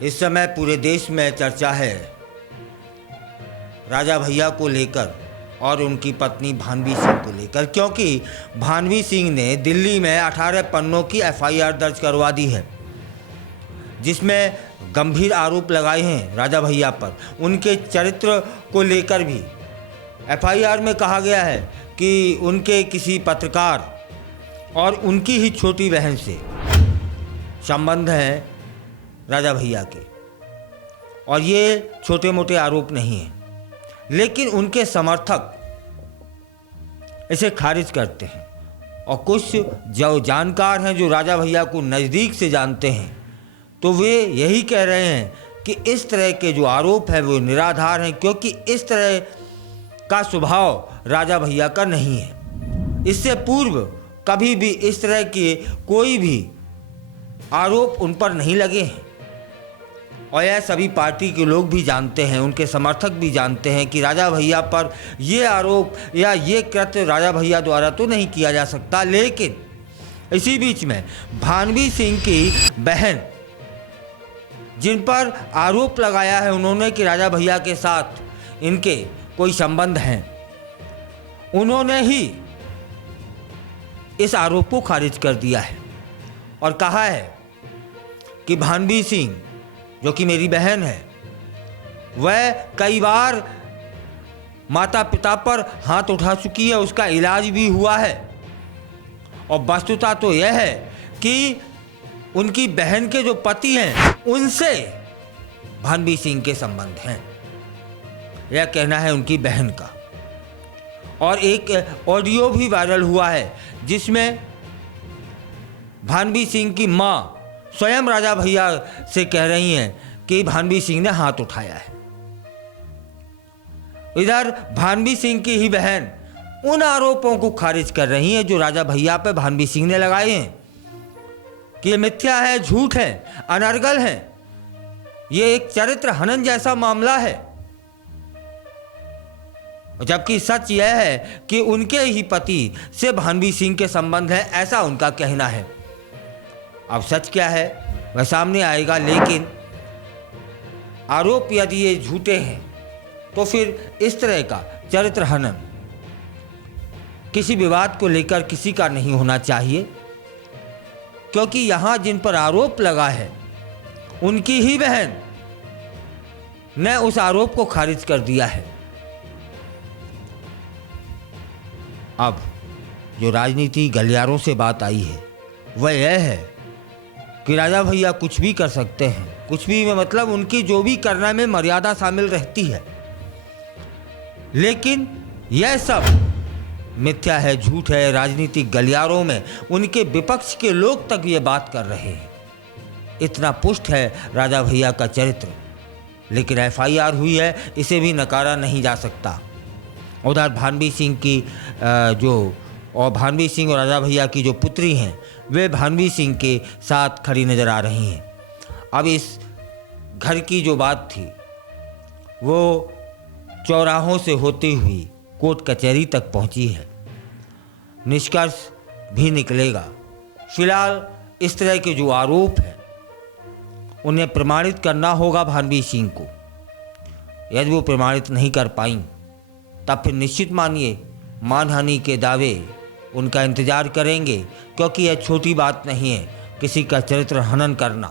इस समय पूरे देश में चर्चा है राजा भैया को लेकर और उनकी पत्नी भानवी सिंह को लेकर, क्योंकि भानवी सिंह ने दिल्ली में 18 पन्नों की एफआईआर दर्ज करवा दी है, जिसमें गंभीर आरोप लगाए हैं राजा भैया पर। उनके चरित्र को लेकर भी एफआईआर में कहा गया है कि उनके किसी पत्रकार और उनकी ही छोटी बहन से संबंध हैं राजा भैया के, और ये छोटे मोटे आरोप नहीं हैं। लेकिन उनके समर्थक इसे खारिज करते हैं, और कुछ जो जानकार हैं, जो राजा भैया को नज़दीक से जानते हैं, तो वे यही कह रहे हैं कि इस तरह के जो आरोप हैं वो निराधार हैं, क्योंकि इस तरह का स्वभाव राजा भैया का नहीं है। इससे पूर्व कभी भी इस तरह के कोई भी आरोप उन पर नहीं लगे हैं, और यह सभी पार्टी के लोग भी जानते हैं, उनके समर्थक भी जानते हैं कि राजा भैया पर ये आरोप या ये कृत्य राजा भैया द्वारा तो नहीं किया जा सकता। लेकिन इसी बीच में भानवी सिंह की बहन, जिन पर आरोप लगाया है उन्होंने कि राजा भैया के साथ इनके कोई संबंध हैं, उन्होंने ही इस आरोप को खारिज कर दिया है और कहा है कि भानवी सिंह, जो कि मेरी बहन है, वह कई बार माता पिता पर हाथ उठा चुकी है, उसका इलाज भी हुआ है, और वस्तुता तो यह है कि उनकी बहन के जो पति हैं उनसे भानवी सिंह के संबंध हैं, यह कहना है उनकी बहन का। और एक ऑडियो भी वायरल हुआ है जिसमें भानवी सिंह की माँ स्वयं राजा भैया से कह रही हैं कि भानवी सिंह ने हाथ उठाया है। इधर भानवी सिंह की ही बहन उन आरोपों को खारिज कर रही हैं जो राजा भैया पे भानवी सिंह ने लगाए हैं कि ये मिथ्या है, झूठ है, अनर्गल है, ये एक चरित्र हनन जैसा मामला है। जबकि सच यह है कि उनके ही पति से भानवी सिंह के संबंध है, ऐसा उनका कहना है। अब सच क्या है वह सामने आएगा, लेकिन आरोप यदि ये झूठे हैं तो फिर इस तरह का चरित्र हनन किसी विवाद को लेकर किसी का नहीं होना चाहिए, क्योंकि यहाँ जिन पर आरोप लगा है उनकी ही बहन ने उस आरोप को खारिज कर दिया है। अब जो राजनीति गलियारों से बात आई है वह यह है कि राजा भैया कुछ भी कर सकते हैं, कुछ भी में मतलब उनकी जो भी करना में मर्यादा शामिल रहती है, लेकिन यह सब मिथ्या है, झूठ है। राजनीतिक गलियारों में उनके विपक्ष के लोग तक ये बात कर रहे हैं, इतना पुष्ट है राजा भैया का चरित्र। लेकिन एफआईआर हुई है, इसे भी नकारा नहीं जा सकता। उधर भानवी सिंह की भानवी सिंह और राजा भैया की जो पुत्री हैं वे भानवी सिंह के साथ खड़ी नज़र आ रही हैं। अब इस घर की जो बात थी वो चौराहों से होती हुई कोर्ट कचहरी तक पहुंची है, निष्कर्ष भी निकलेगा। फिलहाल इस तरह के जो आरोप हैं उन्हें प्रमाणित करना होगा भानवी सिंह को। यदि वो प्रमाणित नहीं कर पाई तब फिर निश्चित मानिए मानहानि के दावे उनका इंतजार करेंगे, क्योंकि यह छोटी बात नहीं है किसी का चरित्र हनन करना।